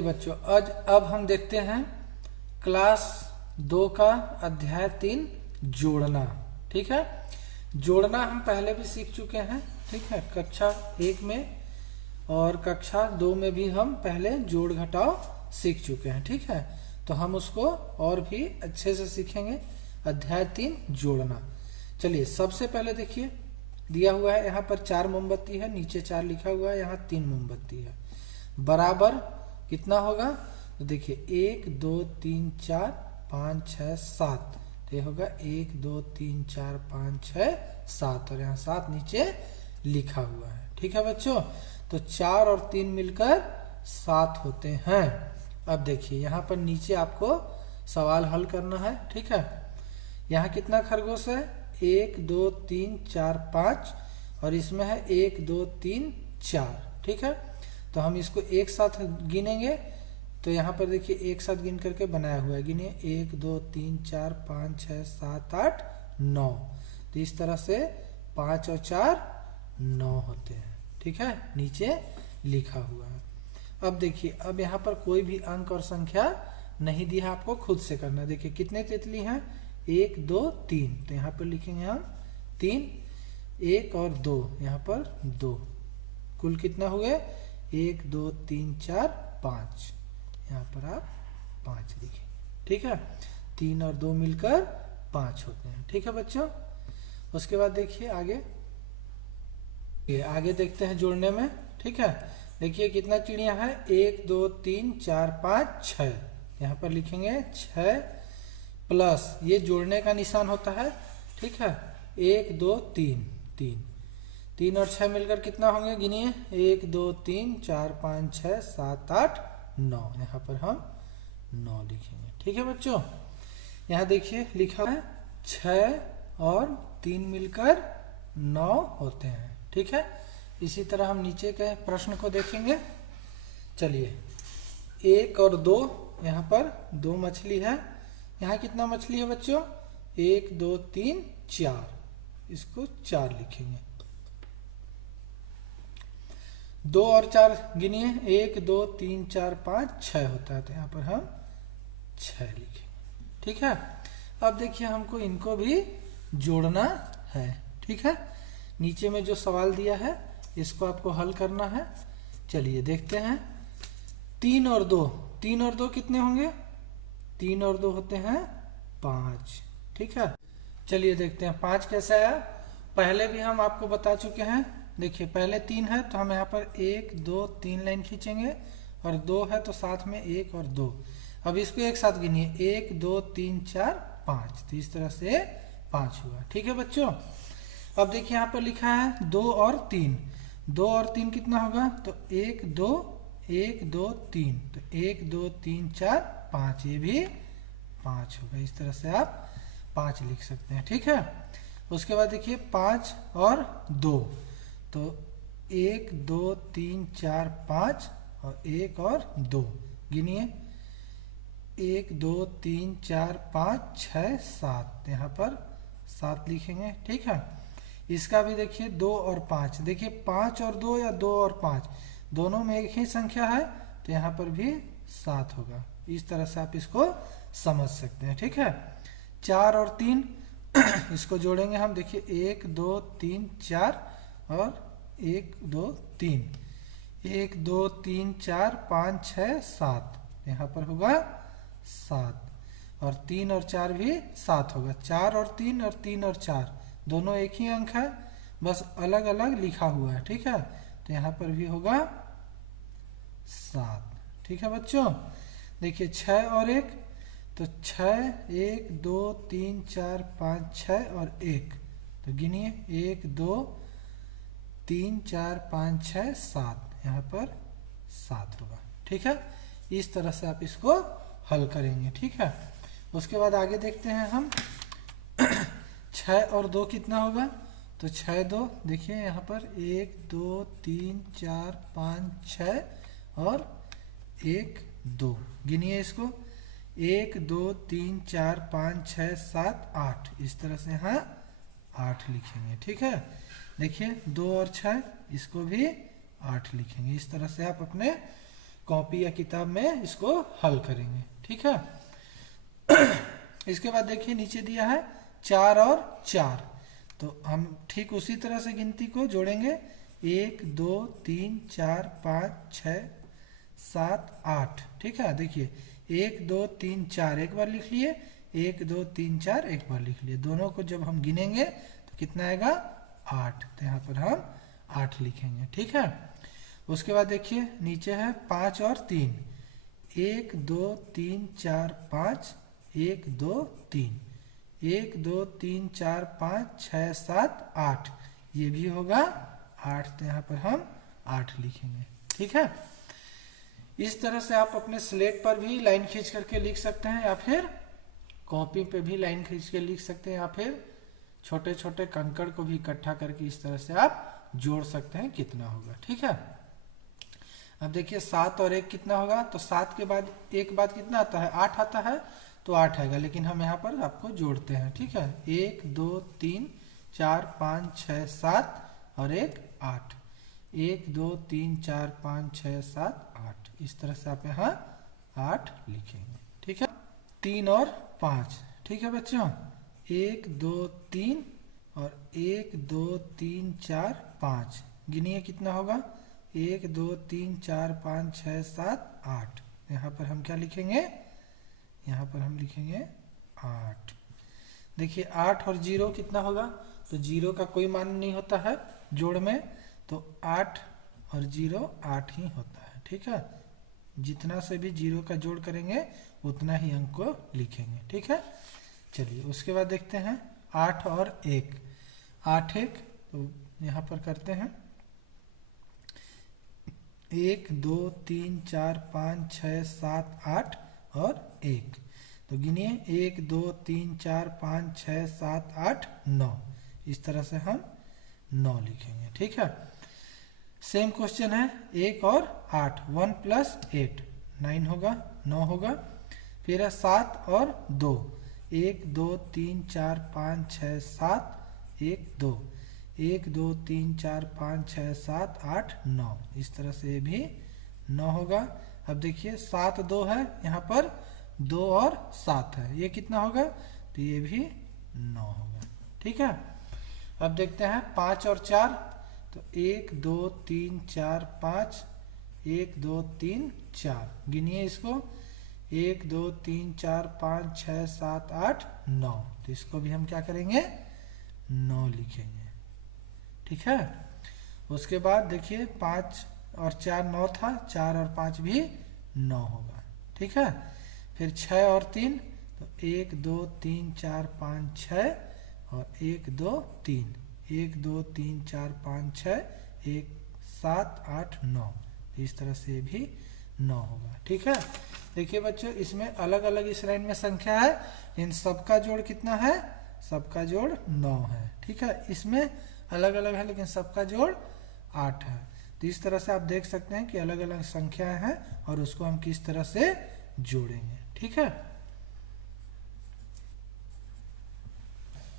चलिए बच्चों, आज अब हम देखते हैं क्लास 2 का अध्याय 3 जोड़ना। ठीक है, जोड़ना हम पहले भी सीख चुके हैं। ठीक है, कक्षा 1 में और कक्षा 2 में भी हम पहले जोड़ घटाव सीख चुके हैं। ठीक है, तो हम उसको और भी अच्छे से सीखेंगे। अध्याय 3 जोड़ना। चलिए, सबसे पहले देखिए, दिया हुआ है यहाँ पर 4 मोमबत्ती है, नीचे 4 लिखा हुआ है, यहाँ 3 मोमबत्ती है। बराबर कितना होगा? तो देखिए 1 2 3 4 5 6 7, तो ये होगा 1 2 3 4 5 6 7, और यहाँ 7 नीचे लिखा हुआ है। ठीक है बच्चों, तो 4 और 3 मिलकर 7 होते हैं। अब देखिए यहाँ पर नीचे आपको सवाल हल करना है। ठीक है, यहाँ कितना खरगोश है? 1 2 3 4 5, और इसमें है 1 2 3 4। ठीक है, तो हम इसको एक साथ गिनेंगे। तो यहाँ पर देखिए एक साथ गिन करके बनाया हुआ है, गिनिए 1 2 3 4 5 6 7 8 9। तो इस तरह से 5 और 4 9 होते हैं। ठीक है, नीचे लिखा हुआ है। अब देखिए, अब यहाँ पर कोई भी अंक और संख्या नहीं दिया है, आपको खुद से करना। देखिए कितने तितली हैं? 1 2 3, तो यहाँ पर लिखेंगे हम 3, 1 और 2, यहाँ पर 2, कुल कितना हुए? 1 2 3 4 5, यहाँ पर आप 5 लिखें। ठीक है, 3 और 2 मिलकर 5 होते हैं। ठीक है बच्चों, उसके बाद देखिए आगे, ये आगे देखते हैं जोड़ने में। ठीक है, देखिए कितना चिड़िया है? 1 2 3 4 5 6, यहाँ पर लिखेंगे 6 प्लस, ये जोड़ने का निशान होता है। ठीक है, 1 2 3 3, 3 और 6 मिलकर कितना होंगे? गिनिए 1 2 3 4 5 6 7 8 9, यहाँ पर हम 9 लिखेंगे। ठीक है बच्चों, यहाँ देखिए लिखा है 6 और 3 मिलकर 9 होते हैं। ठीक है, इसी तरह हम नीचे के प्रश्न को देखेंगे। चलिए, 1 और 2, यहाँ पर 2 मछली है। यहाँ कितना मछली है बच्चों? 1 2 3 4, इसको 4 लिखेंगे। 2 और 4 गिनिए, 1 2 3 4 5 6 होता है, तो यहाँ पर हम 6 लिखेंगे। ठीक है, अब देखिए हमको इनको भी जोड़ना है। ठीक है, नीचे में जो सवाल दिया है इसको आपको हल करना है। चलिए देखते हैं। 3 और 2, 3 और 2 कितने होंगे? 3 और 2 होते हैं 5। ठीक है, चलिए देखते हैं 5 कैसे आया। पहले भी हम आपको बता चुके हैं। देखिए पहले 3 है तो हम यहाँ पर 1 2 3 लाइन खींचेंगे, और 2 है तो साथ में 1 और 2। अब इसको एक साथ गिनिए, 1 2 3 4 5, तो इस तरह से 5 हुआ। ठीक है बच्चों, अब देखिए यहाँ पर लिखा है 2 और 3, 2 और 3 कितना होगा? तो 1 2 1 2 3, तो 1 2 3 4 5, ये भी 5 होगा। इस तरह से आप 5 लिख सकते हैं। ठीक है, उसके बाद देखिए 5 और 2, तो 1 2 3 4 5, और 1 और 2, गिनिए 1 2 3 4 5 6 7, यहाँ पर 7 लिखेंगे। ठीक है, इसका भी देखिए 2 और 5, देखिए 5 और 2 या 2 और 5 दोनों में एक ही संख्या है, तो यहाँ पर भी 7 होगा। इस तरह से आप इसको समझ सकते हैं। ठीक है, 4 और 3 इसको जोड़ेंगे हम। देखिए 1 2 3 4, और 1 2 3, 1 2 3 4 5 6 7, यहाँ पर होगा 7, और 3 और 4 भी 7 होगा। 4 और 3 और 3 और 4 दोनों एक ही अंक है, बस अलग अलग लिखा हुआ है। ठीक है, तो यहाँ पर भी होगा 7। ठीक है बच्चों, देखिए 6 और 1, तो 6 1 2 3 4 5 6 और 1, तो गिनिए 1 2 3 4 5 6 7, यहाँ पर 7 होगा। ठीक है, इस तरह से आप इसको हल करेंगे। ठीक है, उसके बाद आगे देखते हैं हम। 6 और 2 कितना होगा? तो 6 2, देखिए यहाँ पर 1 2 3 4 5 6 और 1 2, गिनिए इसको 1 2 3 4 5 6 7 8, इस तरह से यहाँ 8 लिखेंगे। ठीक है, देखिए 2 और 6, इसको भी 8 लिखेंगे। इस तरह से आप अपने कॉपी या किताब में इसको हल करेंगे। ठीक है। इसके बाद देखिए नीचे दिया है 4 और 4, तो हम ठीक उसी तरह से गिनती को जोड़ेंगे। 1 2 3 4 5 6 7 8। ठीक है। देखिए 1 2 3 4 एक बार लिख लिए, 1 2 3 4 एक बार लिख लिए। दोनों को जब हम गिनेंगे तो कितना आएगा 8, तो यहाँ पर हम 8 लिखेंगे। ठीक है। उसके बाद देखिए नीचे है 5 और 3, 1 2 3 4 5 1 2 3, 1 2 3 4 5 6 7 8, ये भी होगा 8, तो यहाँ पर हम 8 लिखेंगे। ठीक है। इस तरह से आप अपने स्लेट पर भी लाइन खींच करके लिख सकते हैं, या फिर कॉपी पे भी लाइन खींच के लिख सकते हैं, या फिर छोटे छोटे कंकड़ को भी इकट्ठा करके इस तरह से आप जोड़ सकते हैं, कितना होगा। ठीक है। अब देखिए 7 और 1 कितना होगा, तो 7 के बाद एक बाद कितना आता है 8 आता है, तो 8 आएगा, लेकिन हम यहाँ पर आपको जोड़ते हैं। ठीक है। 1 2 3 4 5 6 7 और 1 8, 1 2 3 4 5 6 7 8, इस तरह से आप यहाँ 8 लिखेंगे। ठीक है। 3 और 5। ठीक है बच्चों, 1 2 3 और 1 2 3 4 5, गिनिए कितना होगा, 1 2 3 4 5 6 7 8। यहाँ पर हम क्या लिखेंगे, यहाँ पर हम लिखेंगे 8। देखिए 8 और 0 कितना होगा, तो 0 का कोई मान नहीं होता है जोड़ में, तो 8 और 0 8 ही होता है। ठीक है। जितना से भी 0 का जोड़ करेंगे उतना ही अंक को लिखेंगे। ठीक है। चलिए उसके बाद देखते हैं 8 और 1, 8 1, तो यहाँ पर करते हैं 1 2 3 4 5 6 7 8 और 1, तो गिनिए 1 2 3 4 5 6 7 8 9, इस तरह से हम 9 लिखेंगे। ठीक है। सेम क्वेश्चन है 1 और 8, 1 प्लस 8 9 होगा, 9 होगा। फिर है 7 और 2, 1 2 3 4 5 6 7 1 2, 1 2 3 4 5 6 7 8 9, इस तरह से ये भी 9 होगा। अब देखिए 7 2 है, यहाँ पर 2 और 7 है, ये कितना होगा, तो ये भी 9 होगा। ठीक है। अब देखते हैं 5 और 4, तो 1 2 3 4 5, 1 2 3 4, गिनिए इसको, 1 2 3 4 5 6 7 8 9, तो इसको भी हम क्या करेंगे 9 लिखेंगे। ठीक है। उसके बाद देखिए 5 और 4 9 था, 4 और 5 भी 9 होगा। ठीक है। फिर 6 और 3, तो 1 2 3 4 5 6 और 1 2 3, 1 2 3 4 5 6 1 7 8 9, इस तरह से भी 9 होगा। ठीक है। देखिए बच्चों इसमें अलग अलग इस लाइन में संख्या है, इन सबका जोड़ कितना है, सबका जोड़ 9 है। ठीक है। इसमें अलग अलग है लेकिन सबका जोड़ 8 है। तो इस तरह से आप देख सकते हैं कि अलग अलग संख्याएं हैं और उसको हम किस तरह से जोड़ेंगे। ठीक है।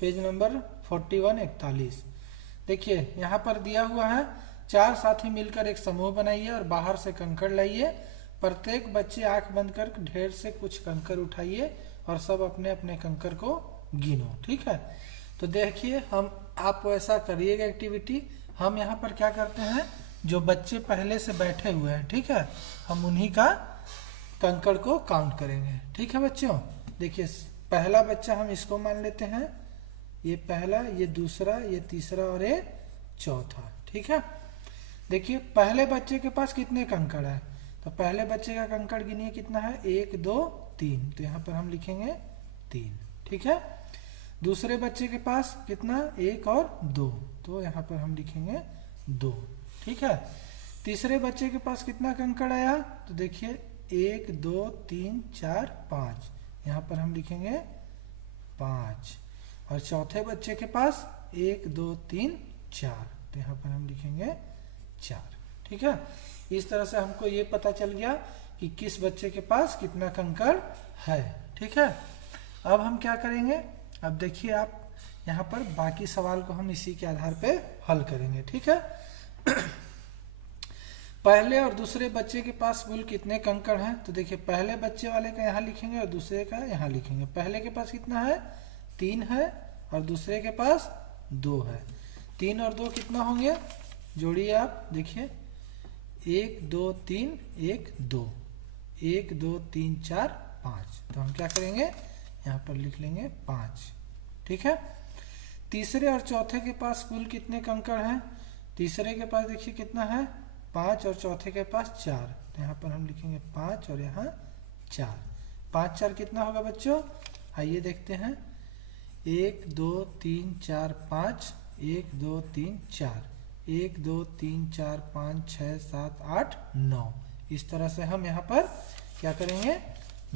Page number 41 41। देखिए यहाँ पर दिया हुआ है 4 साथी मिलकर एक समूह बनाइए और बाहर से कंकड़ लाइए। प्रत्येक बच्चे आंख बंद कर ढेर से कुछ कंकड़ उठाइए और सब अपने अपने कंकड़ को गिनो। ठीक है। तो देखिए हम आप ऐसा करिएगा एक्टिविटी, हम यहाँ पर क्या करते हैं, जो बच्चे पहले से बैठे हुए हैं, ठीक है, हम उन्हीं का कंकड़ को काउंट करेंगे। ठीक है बच्चों। देखिए पहला बच्चा हम इसको मान लेते हैं, ये पहला, ये दूसरा, ये तीसरा और ये चौथा। ठीक है। देखिए पहले बच्चे के पास कितने कंकड़ है, तो पहले बच्चे का कंकड़ गिनिए कितना है, 1 2 3, तो यहाँ पर हम लिखेंगे 3। ठीक है। दूसरे बच्चे के पास कितना, 1 और 2, तो यहाँ पर हम लिखेंगे 2। ठीक है। तीसरे बच्चे के पास कितना कंकड़ आया, तो देखिए 1 2 3 4 5, यहाँ पर हम लिखेंगे 5। और चौथे बच्चे के पास 1 2 3 4, तो यहाँ पर हम लिखेंगे 4। ठीक है। इस तरह से हमको ये पता चल गया कि किस बच्चे के पास कितना कंकड़ है। ठीक है। अब हम क्या करेंगे, अब देखिए आप यहाँ पर बाकी सवाल को हम इसी के आधार पे हल करेंगे। ठीक है। पहले और दूसरे बच्चे के पास कुल कितने कंकड़ हैं? तो देखिए पहले बच्चे वाले का यहाँ लिखेंगे और दूसरे का यहाँ लिखेंगे। पहले के पास कितना है? 3 है और दूसरे के पास 2 है। 3 और 2 कितना होंगे? जोड़िए आप, देखिए 1 2 3 1 2, 1 2 3 4 5। तो हम क्या करेंगे? यहाँ पर लिख लेंगे 5। ठीक है। तीसरे और चौथे के पास कुल कितने कंकड़ हैं? तीसरे के पास देखिए कितना है? 5 और चौथे के पास 4। तो यहाँ पर हम लिखेंगे 5 और यहाँ 4। 5 4 कितना होगा बच्चों? आइए देखते हैं। 1 2 3 4 5, 1 2 3 4, 1 2 3 4 5 6 7 8 9। इस तरह से हम यहाँ पर क्या करेंगे?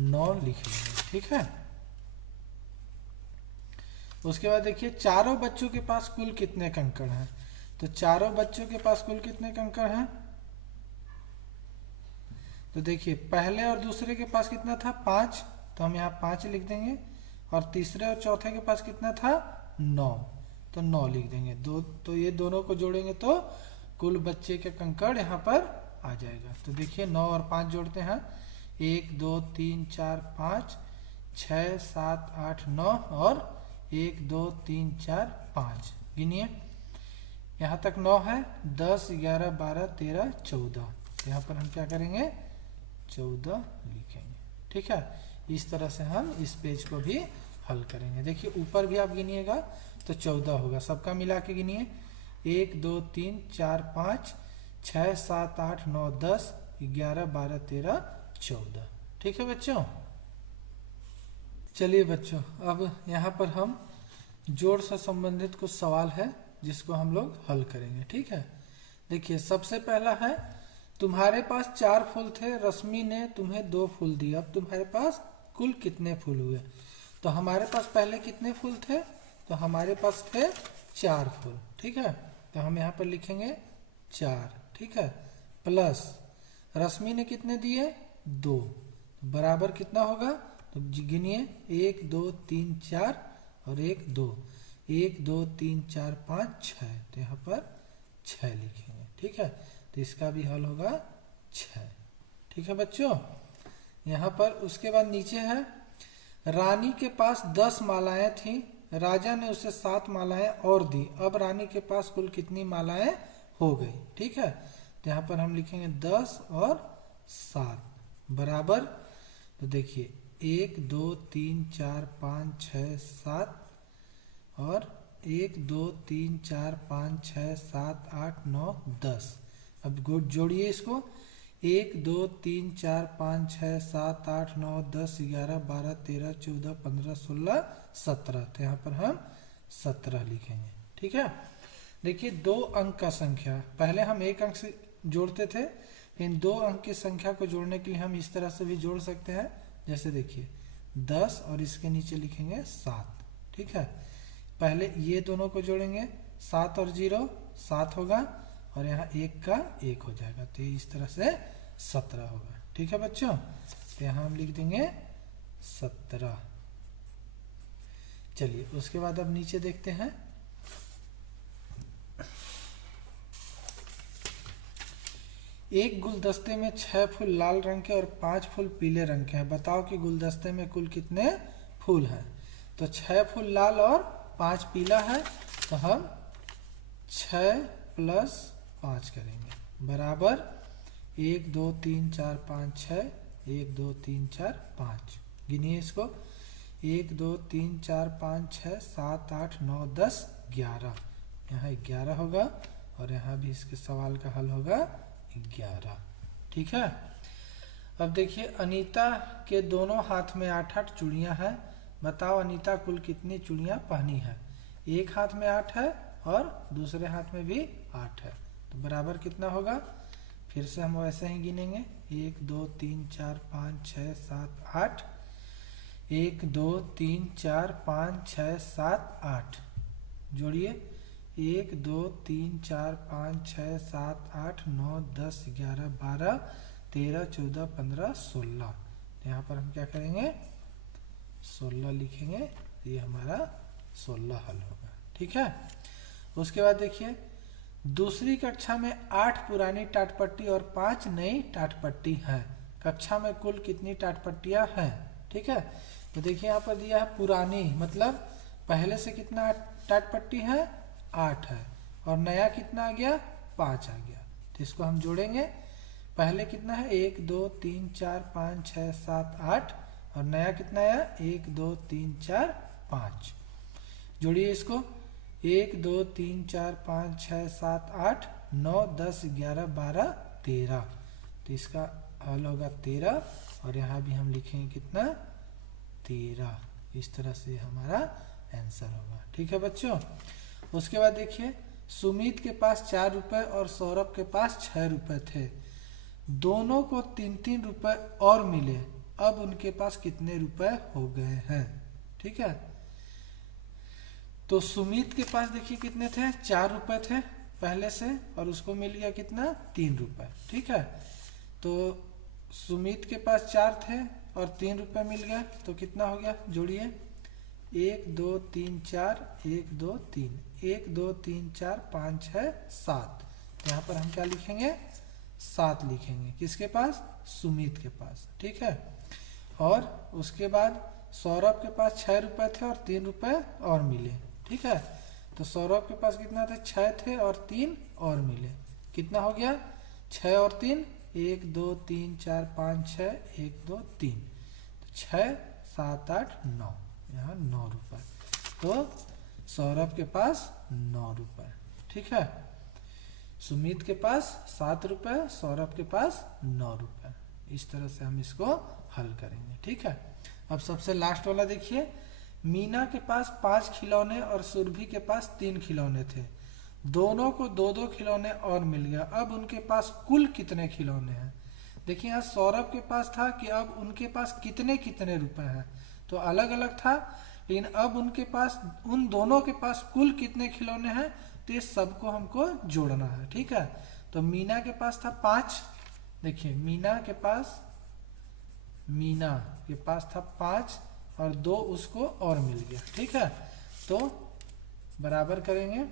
9 लिखेंगे। ठीक है। उसके बाद देखिए चारों बच्चों के पास कुल कितने कंकड़ हैं? तो चारों बच्चों के पास कुल कितने कंकड़ हैं? तो देखिए पहले और दूसरे के पास कितना था? 5। तो हम यहाँ 5 लिख देंगे। और तीसरे और चौथे के पास कितना था? 9। तो 9 लिख देंगे। तो ये दोनों को जोड़ेंगे तो कुल बच्चे के कंकड़ यहाँ पर आ जाएगा। तो देखिए 9 और 5 जोड़ते हैं। 1 2 3 4 5 6 7 8 9 और 1 2 3 4 5। गिनिए, यहाँ तक 9 है। 10 11 12 13 14। यहाँ पर हम क्या करेंगे? 14 लिखेंगे। ठीक है। इस तरह से हम इस पेज को भी हल करेंगे। देखिए ऊपर भी आप गिनिएगा तो 14 होगा। सबका मिला के गिनिए। 1 2 3 4 5 6 7 8 9 10 11 12 13 14। ठीक है बच्चों। चलिए बच्चों, अब यहाँ पर हम जोड़ से संबंधित कुछ सवाल है जिसको हम लोग हल करेंगे। ठीक है। देखिए सबसे पहला है, तुम्हारे पास 4 फूल थे, रश्मि ने तुम्हें 2 फूल दिए, अब तुम्हारे पास कुल कितने फूल हुए? तो हमारे पास पहले कितने फूल थे? तो हमारे पास थे 4 फूल। ठीक है। तो हम यहाँ पर लिखेंगे 4। ठीक है। प्लस रश्मि ने कितने दिए? 2। बराबर कितना होगा? तो गिनिए, 1 2 3 4 और 1 2, 1 2 3 4 5 6। तो यहाँ पर 6 लिखेंगे। ठीक है। तो इसका भी हल होगा 6। ठीक है बच्चों। यहाँ पर उसके बाद नीचे है, रानी के पास 10 मालाएं थीं, राजा ने उसे 7 मालाएं और दी, अब रानी के पास कुल कितनी मालाएं हो गई? ठीक है। तो यहाँ पर हम लिखेंगे 10 और 7 बराबर। तो देखिए 1 2 3 4 5 6 7 और 1 2 3 4 5 6 7 8 9 10। अब जोड़िए इसको। 1 2 3 4 5 6 7 8 9 10 11 12 13 14 15 16 17। तो यहाँ पर हम 17 लिखेंगे। ठीक है। देखिए 2 अंक का संख्या, पहले हम 1 अंक से जोड़ते थे, इन 2 अंक की संख्या को जोड़ने के लिए हम इस तरह से भी जोड़ सकते हैं। जैसे देखिए 10 और इसके नीचे लिखेंगे 7। ठीक है। पहले ये दोनों को जोड़ेंगे, 7 और 0 7 होगा और यहाँ 1 का 1 हो जाएगा। तो इस तरह से 17 होगा। ठीक है बच्चों। तो यहाँ हम लिख देंगे 17। चलिए उसके बाद अब नीचे देखते हैं। एक गुलदस्ते में 6 फूल लाल रंग के और 5 फूल पीले रंग के हैं, बताओ कि गुलदस्ते में कुल कितने फूल हैं? तो 6 फूल लाल और 5 पीला है, तो हम 6 + 5 करेंगे बराबर 1 2 3 4 5 6, 1 2 3 4 5। गिनिए इसको, 1 2 3 4 5 6 7 8 9 10 11। यहाँ 11 होगा और यहाँ भी इसके सवाल का हल होगा 11। ठीक है। अब देखिए अनीता के दोनों हाथ में 8-8 चूड़ियां हैं, बताओ अनीता कुल कितनी चूड़ियां पहनी है? एक हाथ में 8 है और दूसरे हाथ में भी 8 है, तो बराबर कितना होगा? फिर से हम वैसे ही गिनेंगे, 1 2 3 4 5 6 7 8, 1 2 3 4 5 6 7 8। जोड़िए, 1 2 3 4 5 6 7 8 9 10 11 12 13 14 15 16। यहाँ पर हम क्या करेंगे? 16 लिखेंगे। ये हमारा 16 हल होगा। ठीक है। उसके बाद देखिए दूसरी कक्षा में 8 पुरानी टाट पट्टी और 5 नई टाट पट्टी है। कक्षा में कुल कितनी टाट पट्टियां हैं? ठीक है, तो देखिए यहाँ पर दिया है पुरानी, मतलब पहले से कितना टाट पट्टी है? 8 है, और नया कितना आ गया? 5 आ गया। तो इसको हम जोड़ेंगे। पहले कितना है? 1 2 3 4 5 6 7 8, और नया कितना आया? 1 2 3 4 5। जोड़िए इसको। 1 2 3 4 5 6 7 8 9 10 11 12 13। तो इसका हल होगा 13, और यहाँ भी हम लिखेंगे कितना? 13। इस तरह से हमारा आंसर होगा। ठीक है बच्चों। उसके बाद देखिए, सुमित के पास 4 रुपए और सौरभ के पास 6 रुपए थे। दोनों को 3-3 रुपए और मिले। अब उनके पास कितने रुपए हो गए हैं? ठीक है, तो सुमित के पास देखिए कितने थे? 4 रुपए थे पहले से, और उसको मिल गया कितना? 3 रुपए। ठीक है, तो सुमित के पास 4 थे और 3 रुपए मिल गया, तो कितना हो गया? जोड़िए। 1 2 3 4 1 2 3 1 2 3 4 5 6 7। यहाँ पर हम क्या लिखेंगे? 7 लिखेंगे। किसके पास? सुमित के पास। ठीक है, और उसके बाद सौरभ के पास 6 रुपए थे और 3 रुपए और मिले। ठीक है, तो सौरभ के पास कितना थे? 6 थे और 3 और मिले। कितना हो गया? 6 और 3 1 2 3 4 5 6 1 2 3, 6 7 8 9, यहाँ 9 रुपए। तो सौरभ के पास 9 रुपए। ठीक है, सुमित के पास 7 रुपए, सौरभ के पास 9 रुपए। इस तरह से हम इसको हल करेंगे। ठीक है, अब सबसे लास्ट वाला देखिए, मीना के पास 5 खिलौने और सुरभि के पास 3 खिलौने थे। दोनों को 2-2 खिलौने और मिल गया। अब उनके पास कुल कितने खिलौने हैं? देखिए यहाँ सौरभ के पास था कि अब उनके पास कितने कितने रुपए हैं, तो अलग अलग था, लेकिन अब उनके पास, उन दोनों के पास कुल कितने खिलौने हैं, तो ये सबको हमको जोड़ना है। ठीक है, तो मीना के पास था 5। देखिए मीना के पास था 5 और 2 उसको और मिल गया। ठीक है, तो बराबर करेंगे।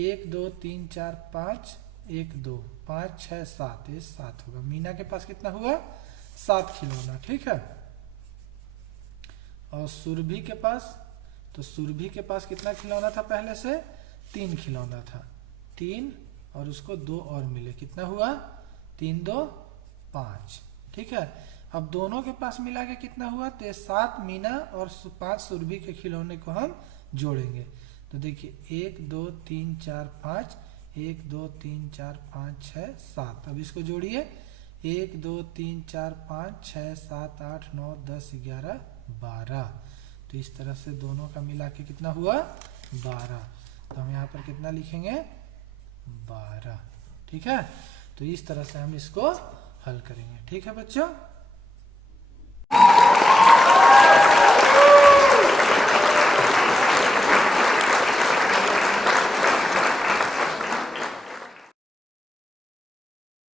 1 2 3 4 5 1 2 5 6 7, ये 7 होगा। मीना के पास कितना हुआ? 7 खिलौना। ठीक है, और सुरभि के पास, तो सुरभि के पास कितना खिलौना था? पहले से 3 खिलौना था। 3 और उसको 2 और मिले। कितना हुआ? 3 2 5। ठीक है, अब दोनों के पास मिला के कितना हुआ? तो 7 मीना और 5 सुरभि के खिलौने को हम जोड़ेंगे। तो देखिए 1 2 3 4 5 1 2 3 4 5 6 7। अब इसको जोड़िए। 1 2 3 4 5 6 7 8 9 10 11 12। तो इस तरह से दोनों का मिला के कितना हुआ? 12। तो हम यहाँ पर कितना लिखेंगे? 12। ठीक है, तो इस तरह से हम इसको हल करेंगे। ठीक है बच्चों।